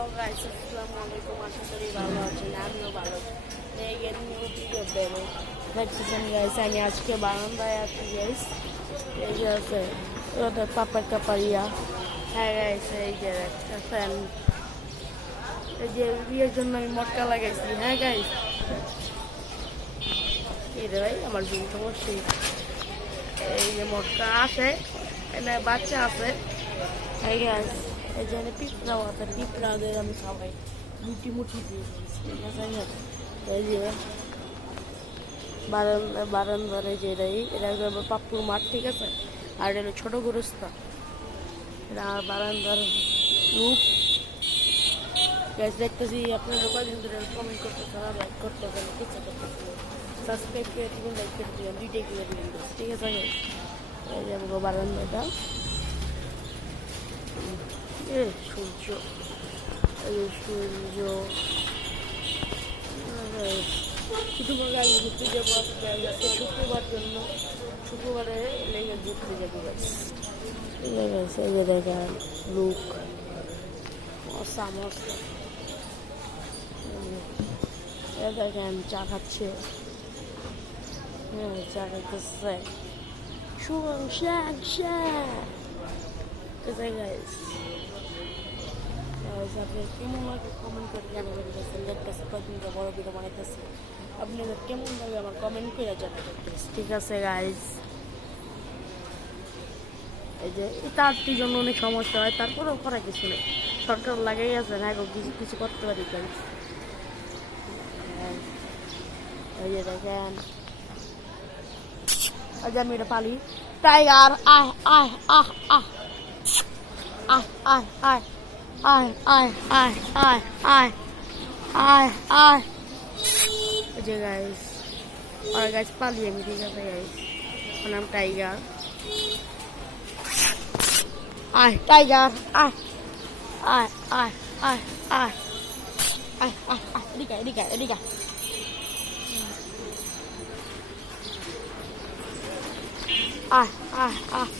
Hello guys, আসসালামু আলাইকুম। আশা করি ভালো আছেন, আমিও ভালো আছি। নিউ ভিডিও দেবো দেখতেছেন গাইস, আমি আজকে বারান্দায় আছি গাইস। এই যে আছে ওদের পাপার কাপারিয়া। হ্যাঁ গাইস, এই যে দেখতেছেন, এই যে বিয়ের জন্য আমি মটকা লাগাইছি। হ্যাঁ গাইস, এই রে ভাই আমার জুম সমস্যা। এই যে মটকা আসে, এখানে বাচ্চা আছে। হ্যাঁ গাইস, এই যে পিঁপড়াও আছে, পিঁপড়াদের আমি খাওয়াই মুটি দিয়ে দিয়েছি, ঠিক আছে। এই যে বারান্দার এই যে এটা হলো পাপ্পুর মাঠ, ঠিক আছে। আর এটা হলো ছোটো গরুস্তা, এটা আমার বারান্দার রূপ। গ্যাস দেখতেছি আপনারা কদিন ধরে কমেন্ট করতেছেন, লাইক করতেছেন, কিছু করতেছেন, সাবস্ক্রাইব করে দিবেন, লাইক করে দিবেন, দুইটাই করে দিবেন, ঠিক আছে। এই যে আমাকে বারান্দাটা সূর্য, এই সূর্য শুক্রবার আগে ঘুরতে যাবো, আজকে শুক্রবার জন্য শুক্রবারে লেগে ঘুরতে যাবো গাছ। ঠিক আছে, এই যে দেখেন লুক সমস্যা। দেখেন চা খাচ্ছে, হ্যাঁ চা খাইতেছে শুভম শাক শাক। গাইস আপনার কেমন লাগে কমেন্ট করে জানাবেন। দেখতেছে কদিন বড় ভিডিও বানাইতেছে, আপনাদের কেমন লাগে আমার কমেন্ট করে জানাবেন, ঠিক আছে গাইস। এই যে তারটির জন্য অনেক সমস্যা হয়, তারপরেও করা কিছু নেই, সরকার লাগাই আছে না, কিছু কিছু করতে পারি গাইস। এই যে দেখেন, আজ আমি এটা পালি টাইগার, আহ আহ আহ আহ আহ আহ আহ আয় আয় আয় আয় আয় আয় আয়। এই যে গাইস, আর গাছ পালি আমি, ঠিক আছে গাইস। আমার নাম টাইগার, আয় টাইগার আয় আয় আয় আয় আয় আয় আয় আয়, এদিকে এদিকে এদিকে, আয় আয় আয়